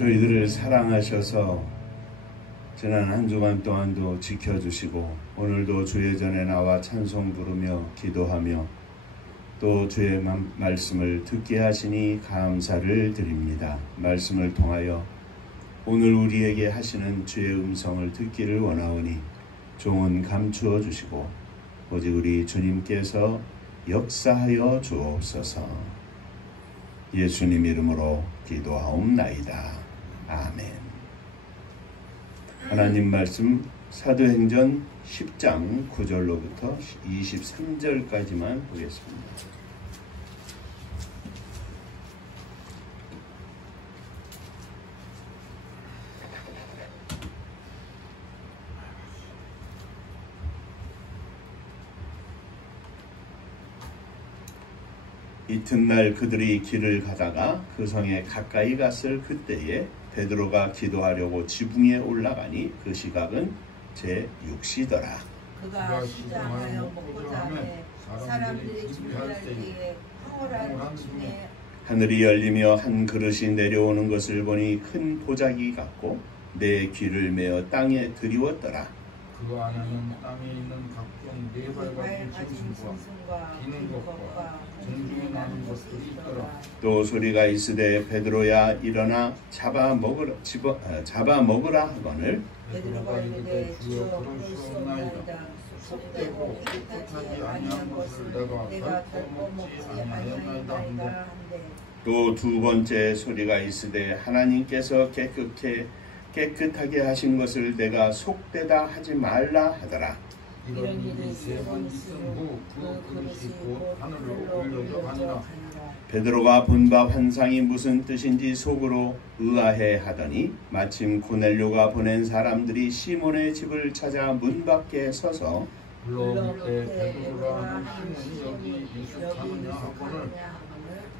저희들을 사랑하셔서 지난 한 주간 동안도 지켜주시고 오늘도 주의 전에 나와 찬송 부르며 기도하며 또 주의 말씀을 듣게 하시니 감사를 드립니다. 말씀을 통하여 오늘 우리에게 하시는 주의 음성을 듣기를 원하오니 종은 감추어 주시고 오직 우리 주님께서 역사하여 주옵소서. 예수님 이름으로 기도하옵나이다. 아멘. 하나님 말씀 사도행전 10장 9절로부터 23절까지만 보겠습니다. 이튿날 그들이 길을 가다가 그 성에 가까이 갔을 그때에 베드로가 기도하려고 지붕에 올라가니 그 시각은 제6시더라. 그가 시장하여 먹고자 하매 사람들이 준비할 때에 황홀한 중에 하늘이 열리며 한 그릇이 내려오는 것을 보니 큰 보자기 같고 내 귀를 메어 땅에 들이웠더라. 그 안에는 땅에 있는 각종 네 발 가진 짐승과 기는 것과 정중에 나는 것들이 있더라. 또 소리가 있으되 베드로야 일어나 잡아 먹으라 하거늘 베드로가 이르되 주여 그럴 수 없나이다. 속되고 깨끗하지 아니한 것을 내가 결코 먹지 아니하나이다 한데 또 두 번째 소리가 있으되 하나님께서 깨끗하게 하신 것을 내가 속되다 하지 말라 하더라. 이런 일이 세 번 있은 후 그 그릇이 곧 하늘로 올려져 가니라. 베드로가 본 바 환상이 무슨 뜻인지 속으로 의아해 하더니 마침 고넬료가 보낸 사람들이 시몬의 집을 찾아 문 밖에 서서 불러올 때 베드로라 하는 시몬이 여기 유숙하느냐 하거늘.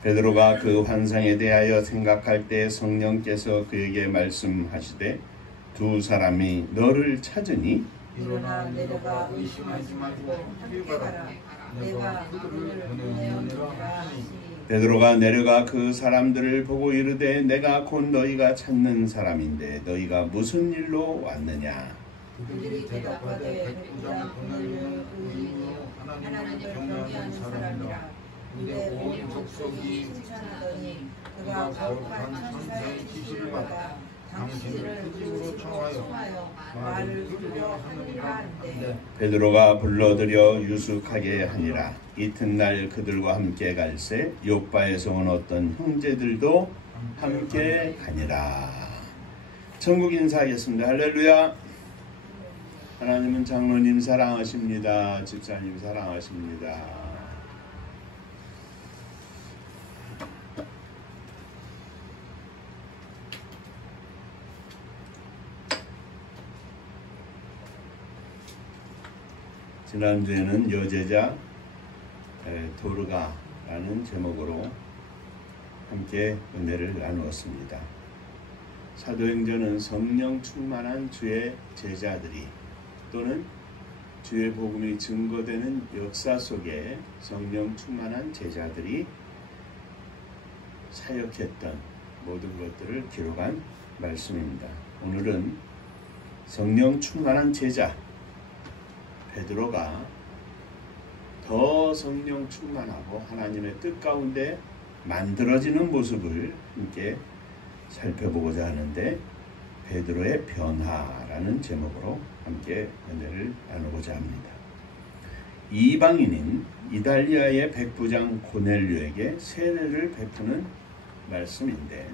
베드로가 그 환상에 대하여 생각할 때 성령께서 그에게 말씀하시되 두 사람이 너를 찾으니 일어나 내려가 의심하지 말고 함께 가라. 내가 그들을 보내오니라 하시니 베드로가 내려가 그 사람들을 보고 이르되 내가 곧 너희가 찾는 사람인데 너희가 무슨 일로 왔느냐. 그들이 대답하되 백부장 고넬료는 의인이요 하나님을 경외하는 사람이라. 그의 온 족속이 칭찬하더니 그가 거룩한 천사의 지시를 받아 당신을 그 집으로 청하여 말을 들으려 하느니라 한데 베드로가 불러들여 유숙하게 하니라. 이튿날 그들과 함께 갈새 요바에서 온 어떤 형제들도 함께 가니라. 천국 인사하겠습니다. 할렐루야. 하나님은 장로님 사랑하십니다. 집사님 사랑하십니다. 지난주에는 여제자 도르가라는 제목으로 함께 은혜를 나누었습니다. 사도행전은 성령 충만한 주의 제자들이 또는 주의 복음이 증거되는 역사 속에 성령 충만한 제자들이 사역했던 모든 것들을 기록한 말씀입니다. 오늘은 성령 충만한 제자 베드로가 더 성령 충만하고 하나님의 뜻 가운데 만들어지는 모습을 함께 살펴보고자 하는데 베드로의 변화라는 제목으로 함께 은혜를 나누고자 합니다. 이방인인 이달리아의 백부장 고넬료에게 세례를 베푸는 말씀인데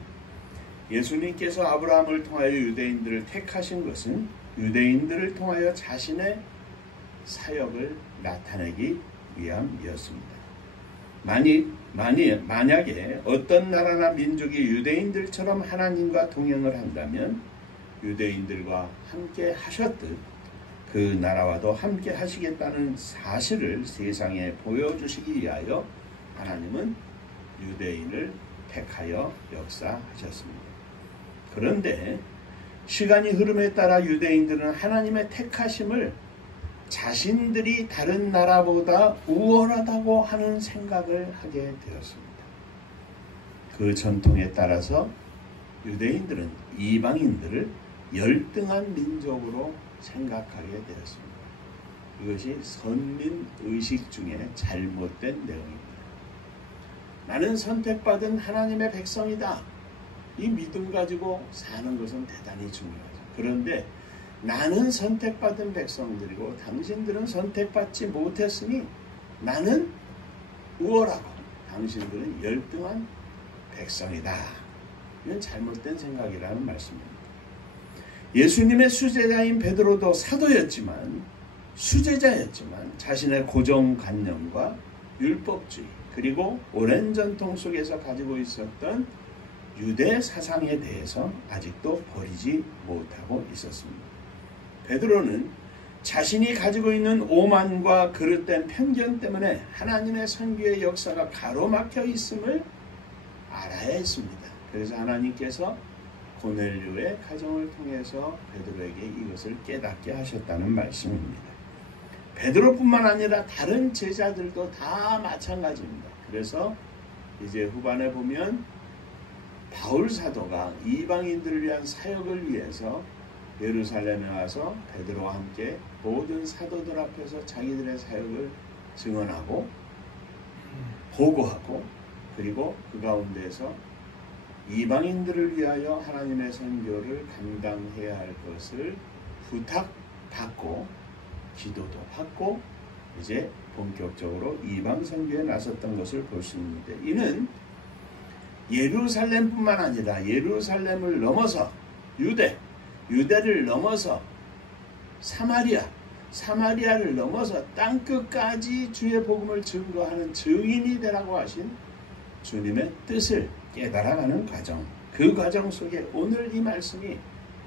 예수님께서 아브라함을 통하여 유대인들을 택하신 것은 유대인들을 통하여 자신의 사역을 나타내기 위함이었습니다. 만약에 어떤 나라나 민족이 유대인들처럼 하나님과 동행을 한다면 유대인들과 함께 하셨듯 그 나라와도 함께 하시겠다는 사실을 세상에 보여주시기 위하여 하나님은 유대인을 택하여 역사하셨습니다. 그런데 시간이 흐름에 따라 유대인들은 하나님의 택하심을 자신들이 다른 나라보다 우월하다고 하는 생각을 하게 되었습니다. 그 전통에 따라서 유대인들은 이방인들을 열등한 민족으로 생각하게 되었습니다. 이것이 선민의식 중에 잘못된 내용입니다. 나는 선택받은 하나님의 백성이다. 이 믿음 가지고 사는 것은 대단히 중요하죠. 그런데 나는 선택받은 백성들이고 당신들은 선택받지 못했으니 나는 우월하고 당신들은 열등한 백성이다. 이건 잘못된 생각이라는 말씀입니다. 예수님의 수제자인 베드로도 사도였지만 수제자였지만 자신의 고정관념과 율법주의 그리고 오랜 전통 속에서 가지고 있었던 유대 사상에 대해서 아직도 버리지 못하고 있었습니다. 베드로는 자신이 가지고 있는 오만과 그릇된 편견 때문에 하나님의 선교의 역사가 가로막혀 있음을 알아야 했습니다. 그래서 하나님께서 고넬료의 가정을 통해서 베드로에게 이것을 깨닫게 하셨다는 말씀입니다. 베드로뿐만 아니라 다른 제자들도 다 마찬가지입니다. 그래서 이제 후반에 보면 바울 사도가 이방인들을 위한 사역을 위해서 예루살렘에 와서 베드로와 함께 모든 사도들 앞에서 자기들의 사역을 증언하고 보고하고 그리고 그 가운데서 이방인들을 위하여 하나님의 선교를 감당해야 할 것을 부탁받고 기도도 받고 이제 본격적으로 이방 선교에 나섰던 것을 볼 수 있는데 이는 예루살렘뿐만 아니라 예루살렘을 넘어서 유대를 넘어서 사마리아를 넘어서 땅끝까지 주의 복음을 증거하는 증인이 되라고 하신 주님의 뜻을 깨달아가는 과정, 그 과정 속에 오늘 이 말씀이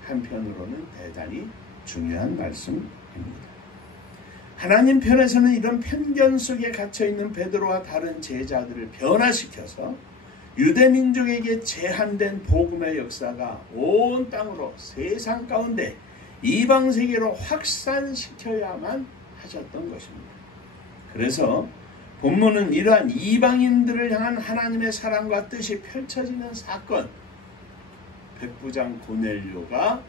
한편으로는 대단히 중요한 말씀입니다. 하나님 편에서는 이런 편견 속에 갇혀있는 베드로와 다른 제자들을 변화시켜서 유대민족에게 제한된 복음의 역사가 온 땅으로 세상 가운데 이방세계로 확산시켜야만 하셨던 것입니다. 그래서 본문은 이러한 이방인들을 향한 하나님의 사랑과 뜻이 펼쳐지는 사건, 백부장 고넬료가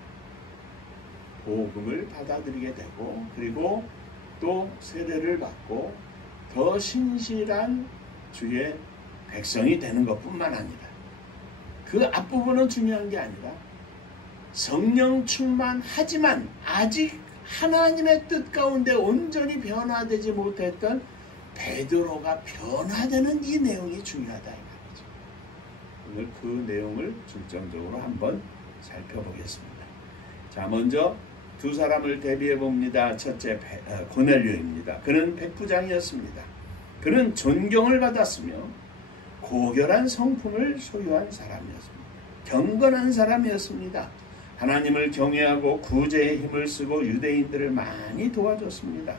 복음을 받아들이게 되고 그리고 또 세례를 받고 더 신실한 주의 백성이 되는 것뿐만 아니라 그 앞부분은 중요한 게 아니라 성령 충만하지만 아직 하나님의 뜻 가운데 온전히 변화되지 못했던 베드로가 변화되는 이 내용이 중요하다 이 말이죠. 오늘 그 내용을 중점적으로 한번 살펴보겠습니다. 자, 먼저 두 사람을 대비해 봅니다. 첫째 고넬료입니다. 그는 백부장이었습니다. 그는 존경을 받았으며 고결한 성품을 소유한 사람이었습니다. 경건한 사람이었습니다. 하나님을 경외하고 구제의 힘을 쓰고 유대인들을 많이 도와줬습니다.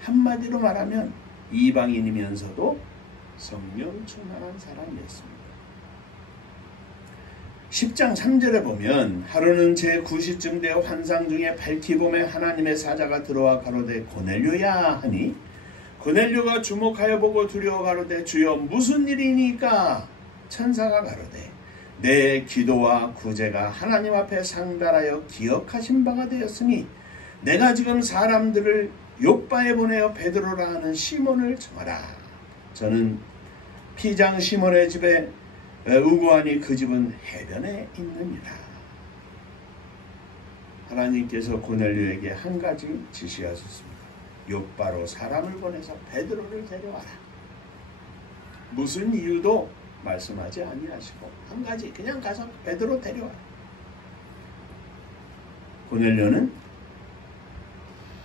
한마디로 말하면 이방인이면서도 성령 충만한 사람이었습니다. 10장 3절에 보면 하루는 제9시쯤 되어 환상 중에 밝히 봄에 하나님의 사자가 들어와 가로되 고넬료야 하니 고넬료가 주목하여 보고 두려워 가로되 주여 무슨 일이니까? 천사가 가로되 내 기도와 구제가 하나님 앞에 상달하여 기억하신 바가 되었으니 내가 지금 사람들을 욥바에 보내어 베드로라 하는 시몬을 청하라. 저는 피장 시몬의 집에 우고하니 그 집은 해변에 있느니라. 하나님께서 고넬료에게 한 가지 지시하셨습니다. 욥바로 사람을 보내서 베드로를 데려와라. 무슨 이유도 말씀하지 아니하시고 한 가지 그냥 가서 베드로 데려와라. 고넬료는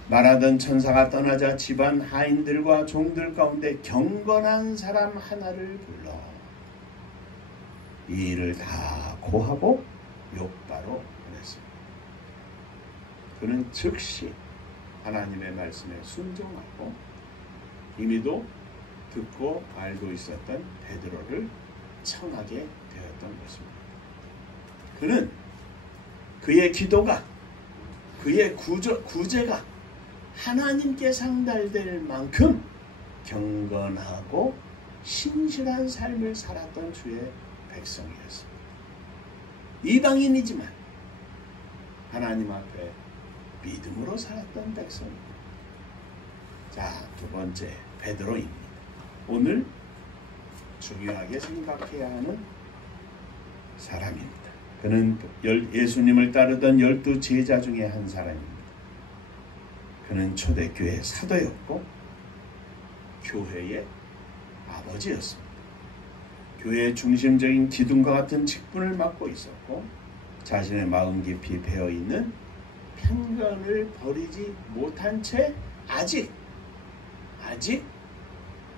말하던 천사가 떠나자 집안 하인들과 종들 가운데 경건한 사람 하나를 불러 이 일을 다 고하고 욥바로 보냈습니다. 그는 즉시 하나님의 말씀에 순종하고 이미도 듣고 알고 있었던 베드로를 청하게 되었던 것입니다. 그는 그의 기도가 그의 구제가 하나님께 상달될 만큼 경건하고 신실한 삶을 살았던 주의 백성이었습니다. 이방인이지만 하나님 앞에 믿음으로 살았던 백성입니다. 자, 두 번째 베드로입니다. 오늘 중요하게 생각해야 하는 사람입니다. 그는 예수님을 따르던 12 제자 중에 한 사람입니다. 그는 초대교회 사도였고 교회의 아버지였습니다. 교회의 중심적인 기둥과 같은 직분을 맡고 있었고 자신의 마음 깊이 배어있는 편견을 버리지 못한 채 아직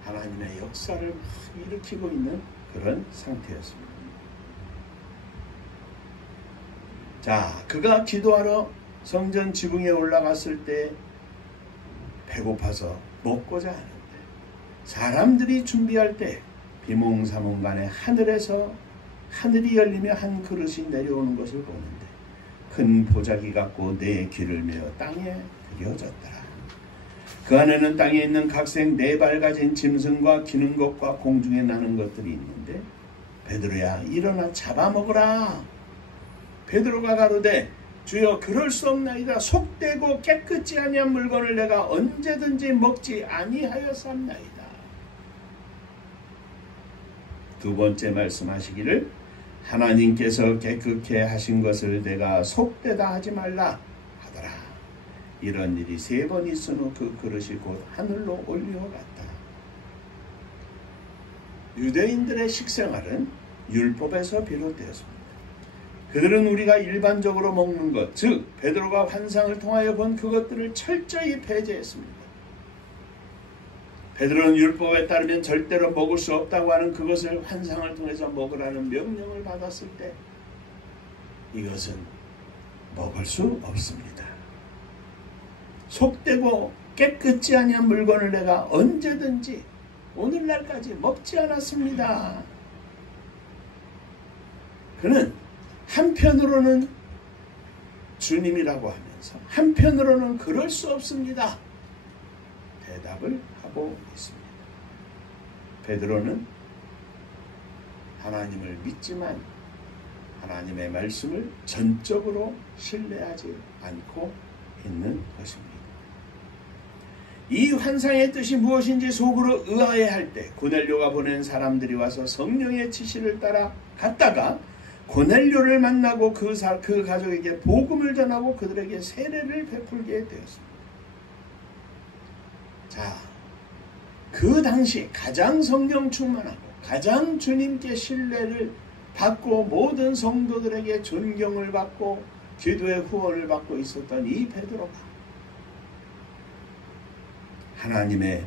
하나님의 역사를 막 일으키고 있는 그런 상태였습니다. 자, 그가 기도하러 성전 지붕에 올라갔을 때 배고파서 먹고자 하는데 사람들이 준비할 때 비몽사몽간에 하늘에서 하늘이 열리며 한 그릇이 내려오는 것을 보는데 큰 보자기 같고 네 귀를 메어 땅에 들여졌더라. 그 안에는 땅에 있는 각색 4발 가진 짐승과 기는 것과 공중에 나는 것들이 있는데 베드로야 일어나 잡아먹으라. 베드로가 가로되 주여 그럴 수 없나이다. 속되고 깨끗지 아니한 물건을 내가 언제든지 먹지 아니하였사옵나이다. 두 번째 말씀하시기를 하나님께서 깨끗게 하신 것을 내가 속되다 하지 말라 하더라. 이런 일이 3번 있은 후 그 그릇이 곧 하늘로 올려갔다. 유대인들의 식생활은 율법에서 비롯되었습니다. 그들은 우리가 일반적으로 먹는 것, 즉 베드로가 환상을 통하여 본 그것들을 철저히 배제했습니다. 베드로는 율법에 따르면 절대로 먹을 수 없다고 하는 그것을 환상을 통해서 먹으라는 명령을 받았을 때 이것은 먹을 수 없습니다. 속되고 깨끗지 아니한 물건을 내가 언제든지 오늘날까지 먹지 않았습니다. 그는 한편으로는 주님이라고 하면서 한편으로는 그럴 수 없습니다. 대답을 하고 있습니다. 베드로는 하나님을 믿지만 하나님의 말씀을 전적으로 신뢰하지 않고 있는 것입니다. 이 환상의 뜻이 무엇인지 속으로 의아해할 때 고넬료가 보낸 사람들이 와서 성령의 지시를 따라 갔다가 고넬료를 만나고 그 가족에게 복음을 전하고 그들에게 세례를 베풀게 되었습니다. 자, 그 당시 가장 성령 충만하고 가장 주님께 신뢰를 받고 모든 성도들에게 존경을 받고 기도의 후원을 받고 있었던 이 베드로가 하나님의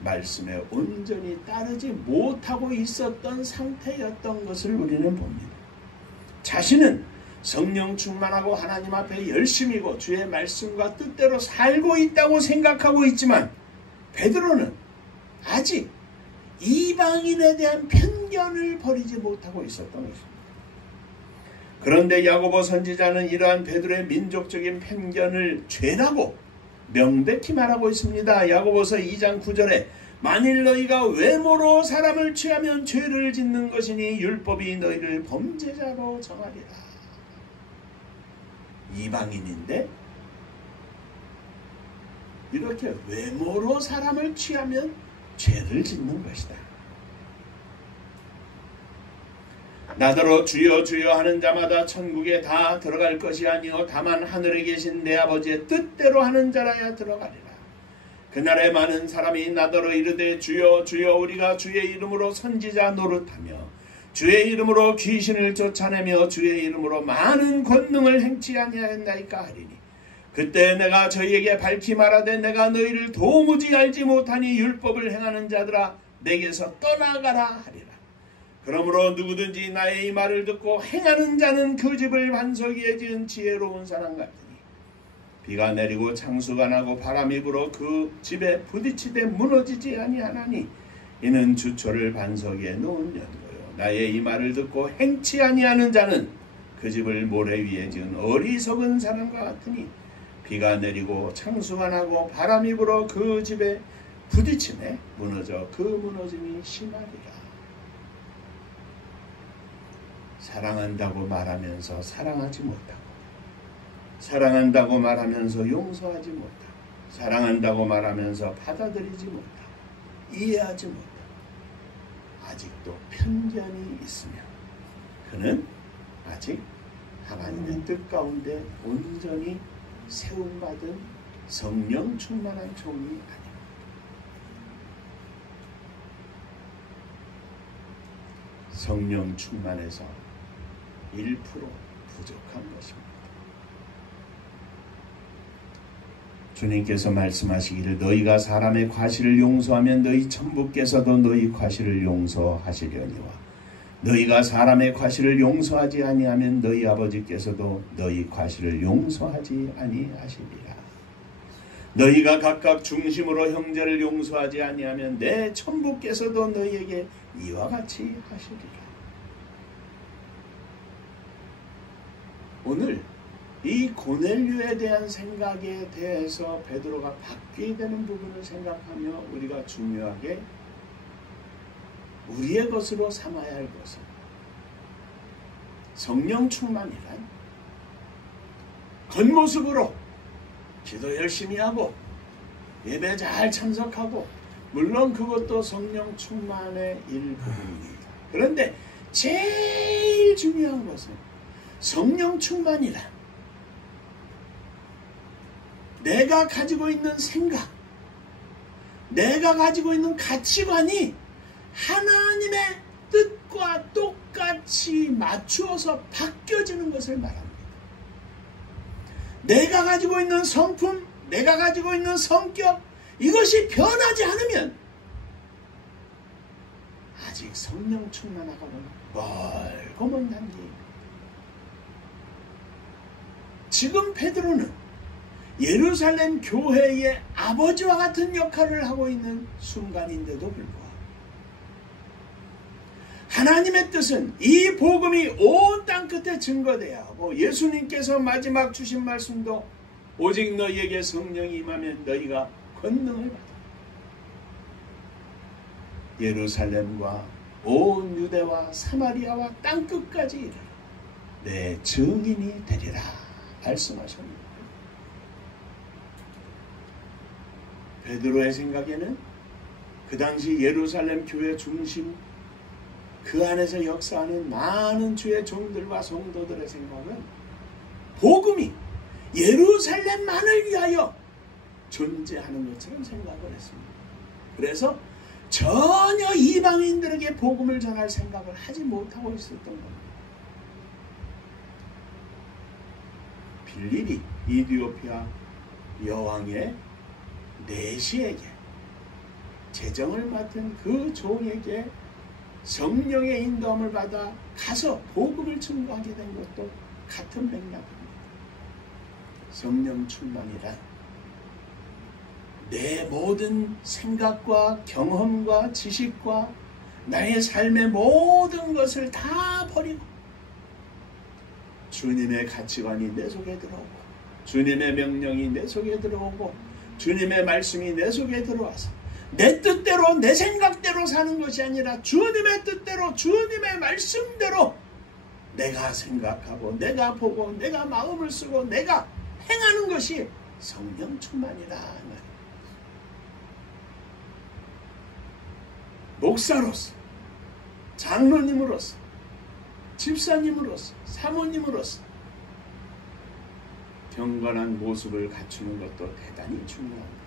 말씀에 온전히 따르지 못하고 있었던 상태였던 것을 우리는 봅니다. 자신은 성령 충만하고 하나님 앞에 열심이고 주의 말씀과 뜻대로 살고 있다고 생각하고 있지만 베드로는 아직 이방인에 대한 편견을 버리지 못하고 있었던 것입니다. 그런데 야고보 선지자는 이러한 베드로의 민족적인 편견을 죄라고 명백히 말하고 있습니다. 야고보서 2장 9절에 만일 너희가 외모로 사람을 취하면 죄를 짓는 것이니 율법이 너희를 범죄자로 정하리라. 이방인인데 이렇게 외모로 사람을 취하면 죄를 짓는 것이다. 나더러 주여 주여 하는 자마다 천국에 다 들어갈 것이 아니요 다만 하늘에 계신 내 아버지의 뜻대로 하는 자라야 들어가리라. 그날에 많은 사람이 나더러 이르되 주여 주여 우리가 주의 이름으로 선지자 노릇하며 주의 이름으로 귀신을 쫓아내며 주의 이름으로 많은 권능을 행치 아니하였나이까 하리니 그때 내가 저희에게 밝히 말하되 내가 너희를 도무지 알지 못하니 율법을 행하는 자들아 내게서 떠나가라 하리라. 그러므로 누구든지 나의 이 말을 듣고 행하는 자는 그 집을 반석 위에 지은 지혜로운 사람 같으니 비가 내리고 창수가 나고 바람이 불어 그 집에 부딪히되 무너지지 아니하나니 이는 주초를 반석 위에 놓은 연고요. 나의 이 말을 듣고 행치 아니하는 자는 그 집을 모래 위에 지은 어리석은 사람과 같으니 비가 내리고 창수가 나고 바람이 불어 그 집에 부딪히매 무너져 그 무너짐이 심하리라. 사랑한다고 말하면서 사랑하지 못하고, 사랑한다고 말하면서 용서하지 못하고, 사랑한다고 말하면서 받아들이지 못하고, 이해하지 못하고, 아직도 편견이 있으면 그는 아직 하나님의 뜻 가운데 온전히 세움받은 성령 충만한 종이 아닙니다. 성령 충만해서 1% 부족한 것입니다. 주님께서 말씀하시기를 너희가 사람의 과실을 용서하면 너희 천부께서도 너희 과실을 용서하시려니와 너희가 사람의 과실을 용서하지 아니하면 너희 아버지께서도 너희 과실을 용서하지 아니하시리라. 너희가 각각 중심으로 형제를 용서하지 아니하면 내 천부께서도 너희에게 이와 같이 하시리라. 오늘 이 고넬료에 대한 생각에 대해서 베드로가 바뀌게 되는 부분을 생각하며 우리가 중요하게 우리의 것으로 삼아야 할 것은 성령 충만이란 겉모습으로 기도 열심히 하고 예배 잘 참석하고, 물론 그것도 성령 충만의 일부분입니다. 그런데 제일 중요한 것은 성령 충만이란 내가 가지고 있는 생각, 내가 가지고 있는 가치관이 하나님의 뜻과 똑같이 맞추어서 바뀌어지는 것을 말합니다. 내가 가지고 있는 성품, 내가 가지고 있는 성격, 이것이 변하지 않으면 아직 성령 충만하고는 멀고 먼 단계입니다. 지금 베드로는 예루살렘 교회의 아버지와 같은 역할을 하고 있는 순간인데도 불구하고 하나님의 뜻은 이 복음이 온 땅 끝에 증거되어야 하고, 예수님께서 마지막 주신 말씀도 오직 너희에게 성령이 임하면 너희가 권능을 받아 예루살렘과 온 유대와 사마리아와 땅 끝까지 이르러 내 증인이 되리라 말씀하셨습니다. 베드로의 생각에는 그 당시 예루살렘 교회 중심, 그 안에서 역사하는 많은 주의 종들과 성도들의 생각은 복음이 예루살렘만을 위하여 존재하는 것처럼 생각을 했습니다. 그래서 전혀 이방인들에게 복음을 전할 생각을 하지 못하고 있었던 겁니다. 빌립이 이디오피아 여왕의 내시에게, 재정을 맡은 그 종에게 성령의 인도함을 받아 가서 복음을 증거하게 된 것도 같은 맥락입니다. 성령 충만이란 내 모든 생각과 경험과 지식과 나의 삶의 모든 것을 다 버리고 주님의 가치관이 내 속에 들어오고, 주님의 명령이 내 속에 들어오고, 주님의 말씀이 내 속에 들어와서 내 뜻대로 내 생각대로 사는 것이 아니라 주님의 뜻대로 주님의 말씀대로 내가 생각하고 내가 보고 내가 마음을 쓰고 내가 행하는 것이 성령 충만이다. 목사로서, 장로님으로서, 집사님으로서, 사모님으로서 경건한 모습을 갖추는 것도 대단히 중요합니다.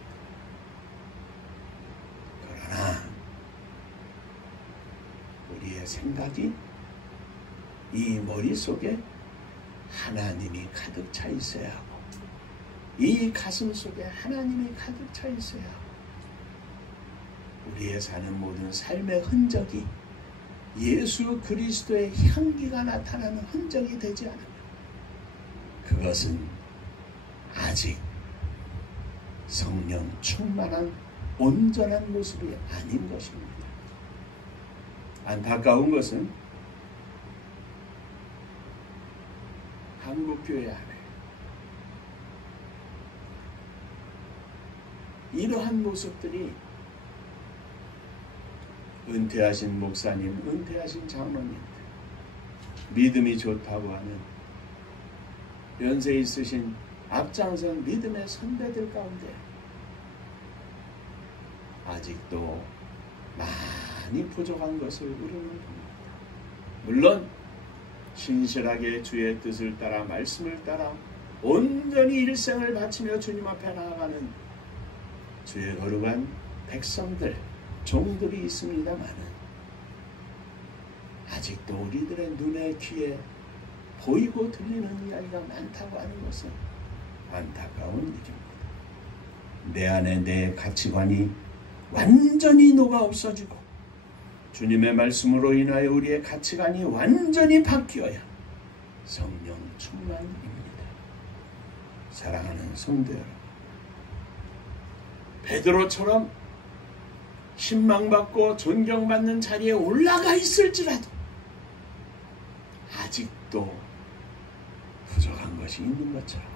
그러나 우리의 생각이 이 머릿속에 하나님이 가득 차 있어야 하고, 이 가슴 속에 하나님이 가득 차 있어야 하고, 우리의 사는 모든 삶의 흔적이 예수 그리스도의 향기가 나타나는 흔적이 되지 않으면 그것은 아직 성령 충만한 온전한 모습이 아닌 것입니다. 안타까운 것은 한국교회 안에 이러한 모습들이 은퇴하신 목사님, 은퇴하신 장로님들, 믿음이 좋다고 하는 연세 있으신 앞장선 믿음의 선배들 가운데 아직도 많이 부족한 것을 우리는 봅니다. 물론 신실하게 주의 뜻을 따라 말씀을 따라 온전히 일생을 바치며 주님 앞에 나아가는 주의 거룩한 백성들, 종들이 있습니다마는 아직도 우리들의 눈에 귀에 보이고 들리는 이야기가 많다고 하는 것은 안타까운 일입니다. 내 안에 내 가치관이 완전히 녹아 없어지고 주님의 말씀으로 인하여 우리의 가치관이 완전히 바뀌어야 성령 충만입니다. 사랑하는 성도 여러분, 베드로처럼 신망받고 존경받는 자리에 올라가 있을지라도 아직도 부족한 것이 있는 것처럼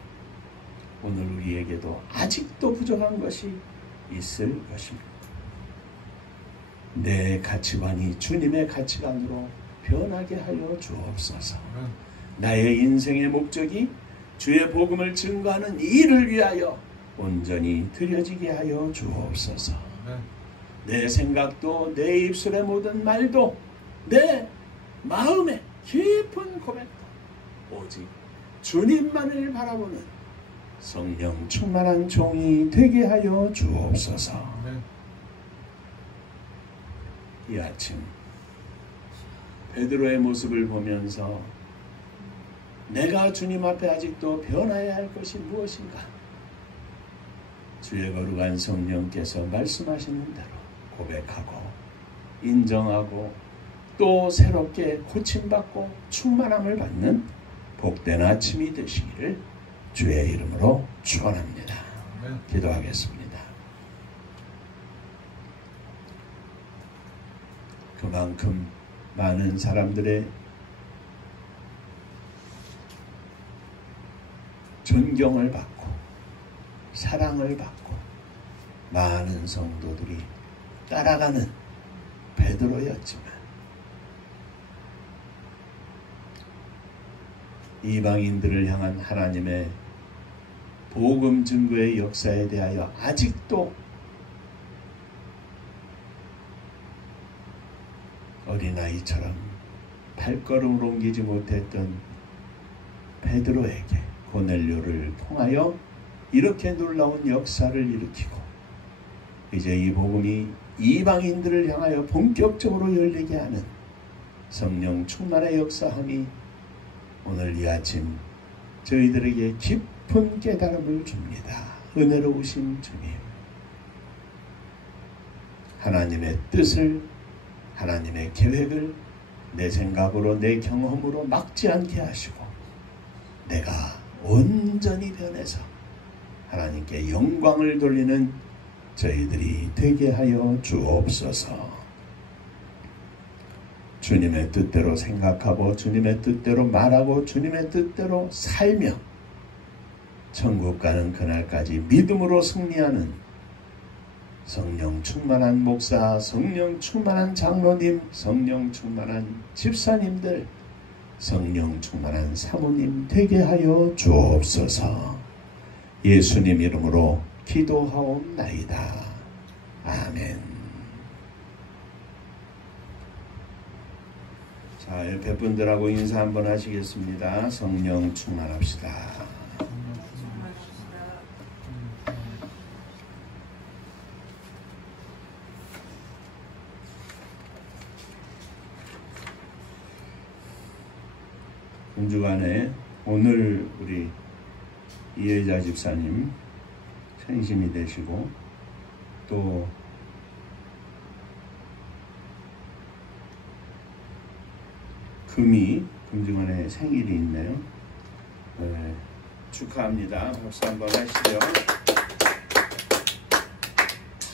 오늘 우리에게도 아직도 부족한 것이 있을 것입니다. 내 가치관이 주님의 가치관으로 변하게 하여 주옵소서. 나의 인생의 목적이 주의 복음을 증거하는 일을 위하여 온전히 드려지게 하여 주옵소서. 내 생각도 내 입술의 모든 말도 내 마음의 깊은 고백도 오직 주님만을 바라보는 성령 충만한 종이 되게 하여 주옵소서. 이 아침 베드로의 모습을 보면서 내가 주님 앞에 아직도 변화해야 할 것이 무엇인가? 주의 거룩한 성령께서 말씀하시는 대로 고백하고 인정하고 또 새롭게 고침받고 충만함을 받는 복된 아침이 되시기를 주의 이름으로 축원합니다. 기도하겠습니다. 그만큼 많은 사람들의 존경을 받고 사랑을 받고 많은 성도들이 따라가는 베드로였지만 이방인들을 향한 하나님의 복음 증거의 역사에 대하여 아직도 어린아이처럼 발걸음을 옮기지 못했던 베드로에게 고넬료를 통하여 이렇게 놀라운 역사를 일으키고 이제 이 복음이 이방인들을 향하여 본격적으로 열리게 하는 성령 충만의 역사함이 오늘 이 아침 저희들에게 깊은 깨달음을 줍니다. 은혜로우신 주님, 하나님의 뜻을 하나님의 계획을 내 생각으로 내 경험으로 막지 않게 하시고 내가 온전히 변해서 하나님께 영광을 돌리는 저희들이 되게 하여 주옵소서. 주님의 뜻대로 생각하고 주님의 뜻대로 말하고 주님의 뜻대로 살며 천국 가는 그날까지 믿음으로 승리하는 성령 충만한 목사, 성령 충만한 장로님, 성령 충만한 집사님들, 성령 충만한 사모님 되게 하여 주옵소서. 예수님 이름으로 기도하옵나이다. 아멘. 자, 옆에 분들하고 인사 한번 하시겠습니다. 성령 충만합시다. 한 주간에 오늘 우리 이혜자 집사님 생신이 되시고 또 금주간에 생일이 있네요. 네, 축하합니다. 박수 한번 하시죠.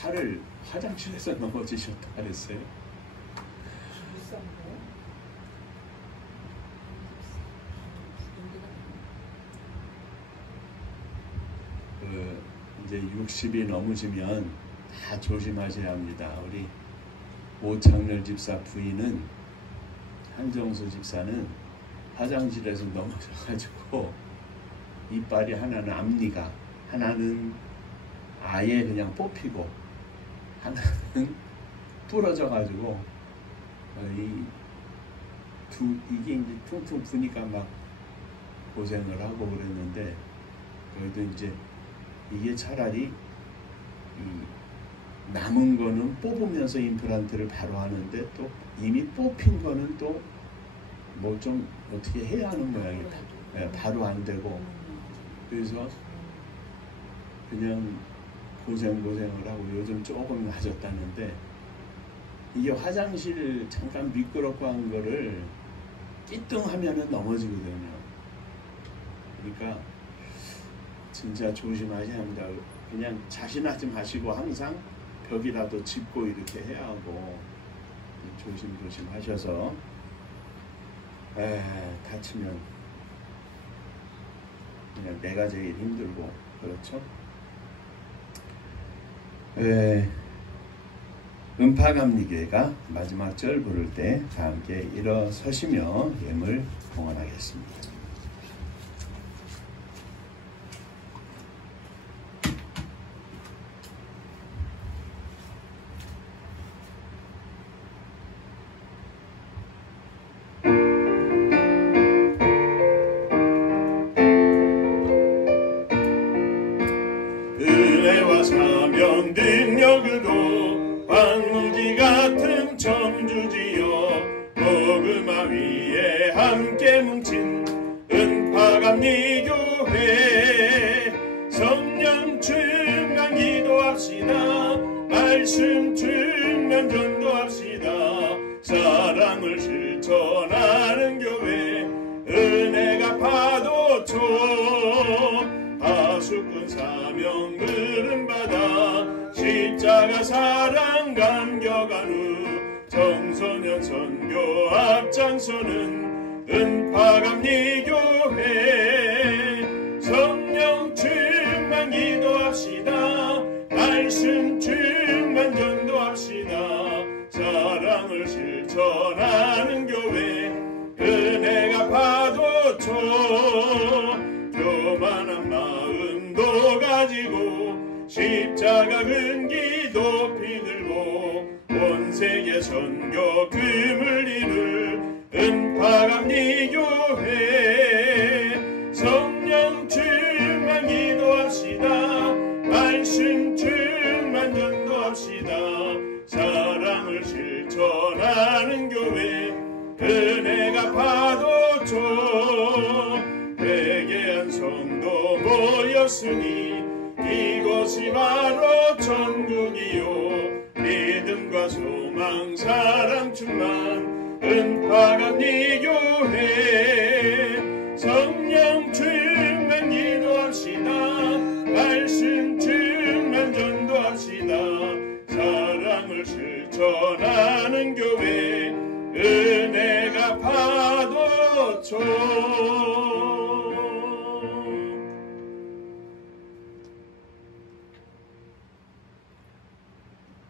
팔을 화장실에서 넘어지셨다 그랬어요. 이제 60이 넘으시면 다 조심하셔야 합니다. 우리 오창렬 집사 부인은 한정수 집사는 화장실에서 넘어져가지고 이빨이 하나는 앞니가, 하나는 아예 그냥 뽑히고, 하나는 부러져가지고 이게 이제 퉁퉁 부니까 막 고생을 하고 그랬는데, 그래도 이제 이게 차라리 이 남은 거는 뽑으면서 임플란트를 바로 하는데, 또 이미 뽑힌 거는 또 뭐 좀 어떻게 해야 하는 모양이 바로 안 되고, 그래서 그냥 고생을 하고 요즘 조금 나아졌다는데, 이게 화장실 잠깐 미끄럽고 한 거를 띠뚱하면은 넘어지거든요. 그러니까 진짜 조심하셔야 합니다. 그냥 자신하지 마시고 항상 벽이라도 짚고 이렇게 해야 하고, 조심 하셔서 다치면 그냥 내가 제일 힘들고, 그렇죠? 음파감리교회가 마지막 절 부를 때 다 함께 일어서시며 예물 봉헌하겠습니다. 은혜와 사명 능력으로 황무지 같은 점주지여 복음화 위에 함께 뭉친 은파감리교회, 성령 충만 기도합시다. 말씀 충만 전도합시다. 사랑을 실천하는 교회, 은혜가 파도쳐 하수꾼 사명 물음받아 십자가 사랑 감격한 후 청소년 선교 앞장서는 은파감리교회, 성령 충만 기도합시다. 말씀 충만 전도합시다. 사랑을 실천하는 교회, 은혜가 파도쳐 교만한 마음도 가지고 십자가 근기 높이 들고 온 세계 선교 금을 이룰 은파감리교회, 성령 충만 기도합시다. 말씀 충만 전도합시다. 사랑을 실천하는 교회, 은혜가 파도쳐 회개한 성도 모였으니 이곳이 바로 천국이요 믿음과 소망 사랑 충만 은파감리교회, 성령 충만 기도합시다. 말씀 충만 전도합시다. 사랑을 실천하는 교회, 은혜가 파도쳐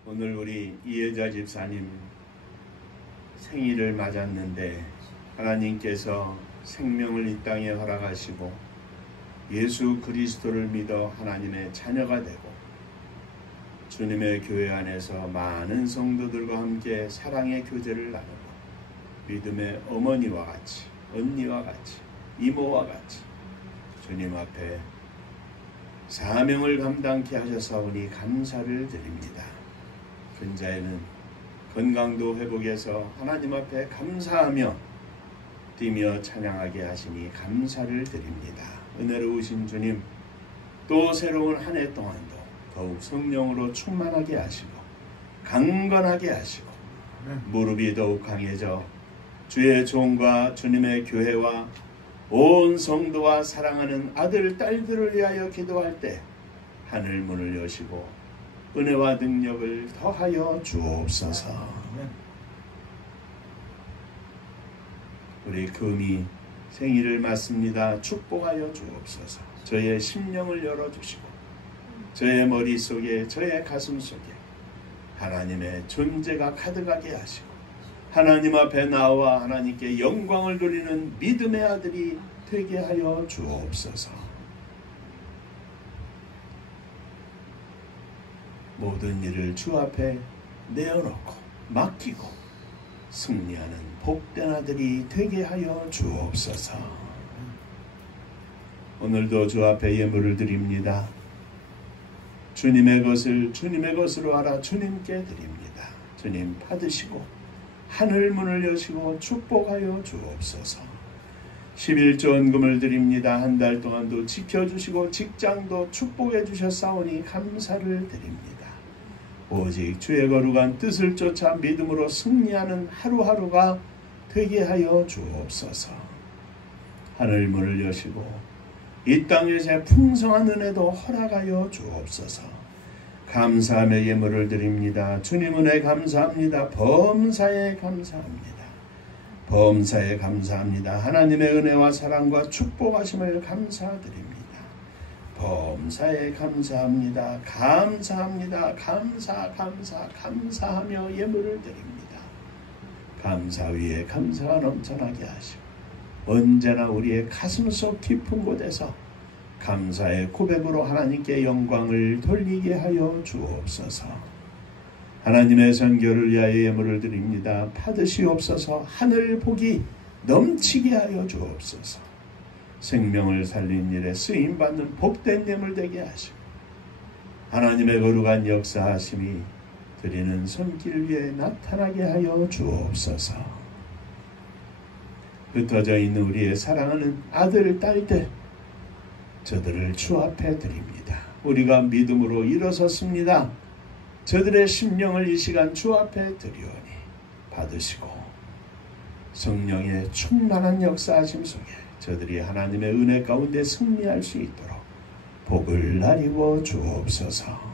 오늘 우리 이혜자 집사님 생일을 맞았는데, 하나님께서 생명을 이 땅에 허락하시고 예수 그리스도를 믿어 하나님의 자녀가 되고 주님의 교회 안에서 많은 성도들과 함께 사랑의 교제를 나누고 믿음의 어머니와 같이, 언니와 같이, 이모와 같이 주님 앞에 사명을 감당케 하셨사오니 감사를 드립니다. 근자에는 건강도 회복해서 하나님 앞에 감사하며 뛰며 찬양하게 하시니 감사를 드립니다. 은혜로우신 주님, 또 새로운 한 해 동안도 더욱 성령으로 충만하게 하시고 강건하게 하시고 무릎이 더욱 강해져 주의 종과 주님의 교회와 온 성도와 사랑하는 아들, 딸들을 위하여 기도할 때 하늘 문을 여시고 은혜와 능력을 더하여 주옵소서. 우리 금이 생일을 맞습니다. 축복하여 주옵소서. 저의 심령을 열어주시고 저의 머릿속에, 저의 가슴속에 하나님의 존재가 가득하게 하시고 하나님 앞에 나와 하나님께 영광을 돌리는 믿음의 아들이 되게 하여 주옵소서. 모든 일을 주 앞에 내어놓고 맡기고 승리하는 복된 아들이 되게 하여 주옵소서. 오늘도 주 앞에 예물을 드립니다. 주님의 것을 주님의 것으로 알아 주님께 드립니다. 주님 받으시고 하늘 문을 여시고 축복하여 주옵소서. 11조 헌금을 드립니다. 한 달 동안도 지켜주시고 직장도 축복해 주셨사오니 감사를 드립니다. 오직 주의 거룩한 뜻을 쫓아 믿음으로 승리하는 하루하루가 되게 하여 주옵소서. 하늘 문을 여시고 이 땅에서 풍성한 은혜도 허락하여 주옵소서. 감사함의 예물을 드립니다. 주님 은혜 감사합니다. 범사에 감사합니다. 범사에 감사합니다. 하나님의 은혜와 사랑과 축복하심을 감사드립니다. 범사에 감사합니다. 감사합니다. 감사하며 예물을 드립니다. 감사 위에 감사가 넘쳐나게 하시고 언제나 우리의 가슴속 깊은 곳에서 감사의 고백으로 하나님께 영광을 돌리게 하여 주옵소서. 하나님의 선교를 위하여 예물을 드립니다. 받으시옵소서. 하늘 복이 넘치게 하여 주옵소서. 생명을 살린 일에 쓰임받는 복된 예물 되게 하시고 하나님의 거룩한 역사하심이 드리는 손길 위에 나타나게 하여 주옵소서. 흩어져 있는 우리의 사랑하는 아들, 딸들 저들을 주 앞에 드립니다. 우리가 믿음으로 일어섰습니다. 저들의 심령을 이 시간 주 앞에 드리오니 받으시고 성령의 충만한 역사하심 속에 저들이 하나님의 은혜 가운데 승리할 수 있도록 복을 나리워 주옵소서.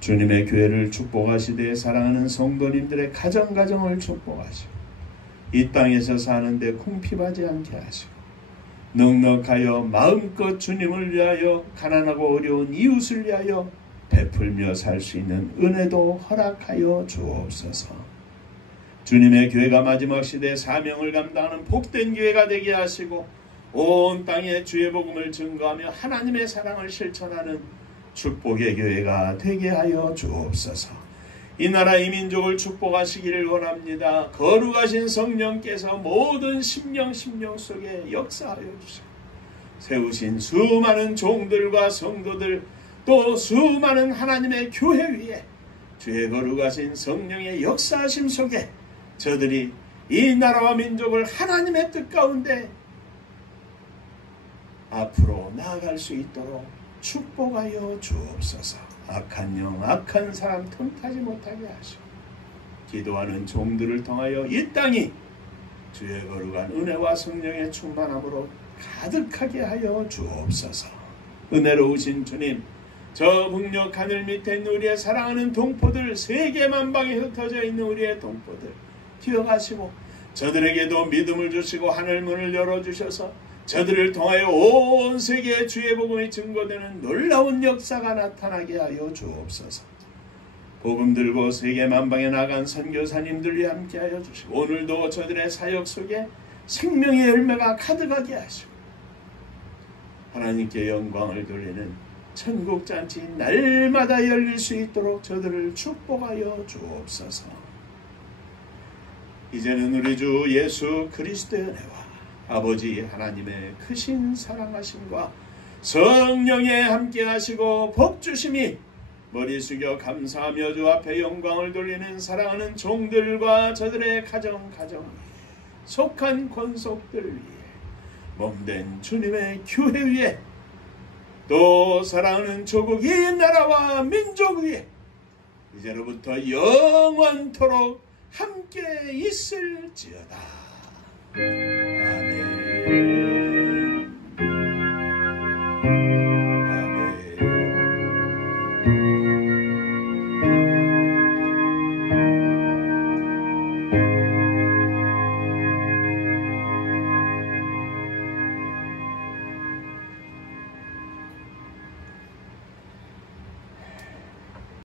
주님의 교회를 축복하시되 사랑하는 성도님들의 가정을 축복하시고 이 땅에서 사는데 궁핍하지 않게 하시고 넉넉하여 마음껏 주님을 위하여 가난하고 어려운 이웃을 위하여 베풀며 살 수 있는 은혜도 허락하여 주옵소서. 주님의 교회가 마지막 시대의 사명을 감당하는 복된 교회가 되게 하시고 온 땅에 주의 복음을 증거하며 하나님의 사랑을 실천하는 축복의 교회가 되게 하여 주옵소서. 이 나라 이 민족을 축복하시기를 원합니다. 거룩하신 성령께서 모든 심령 속에 역사하여 주시고 세우신 수많은 종들과 성도들 또 수많은 하나님의 교회 위에 주의 거룩하신 성령의 역사하심 속에 저들이 이 나라와 민족을 하나님의 뜻 가운데 앞으로 나아갈 수 있도록 축복하여 주옵소서. 악한 영, 악한 사람 틈타지 못하게 하시고 기도하는 종들을 통하여 이 땅이 주의 거룩한 은혜와 성령의 충만함으로 가득하게 하여 주옵소서. 은혜로우신 주님, 저 북녘 하늘 밑에 있는 우리의 사랑하는 동포들, 세계 만방에 흩어져 있는 우리의 동포들 기억하시고 저들에게도 믿음을 주시고 하늘문을 열어주셔서 저들을 통하여 온 세계에 주의 복음이 증거되는 놀라운 역사가 나타나게 하여 주옵소서. 복음 들고 세계 만방에 나간 선교사님들이 함께하여 주시고 오늘도 저들의 사역 속에 생명의 열매가 가득하게 하시고 하나님께 영광을 돌리는 천국잔치 날마다 열릴 수 있도록 저들을 축복하여 주옵소서. 이제는 우리 주 예수 그리스도의 은혜와 아버지 하나님의 크신 사랑하심과 성령의 함께하시고 복주심이 머리 숙여 감사하며 주 앞에 영광을 돌리는 사랑하는 종들과 저들의 가정 속한 권속들 위에 몸된 주님의 교회 위에 또 사랑하는 조국 이 나라와 민족 위에 이제로부터 영원토록 함께 있을지어다. 아멘.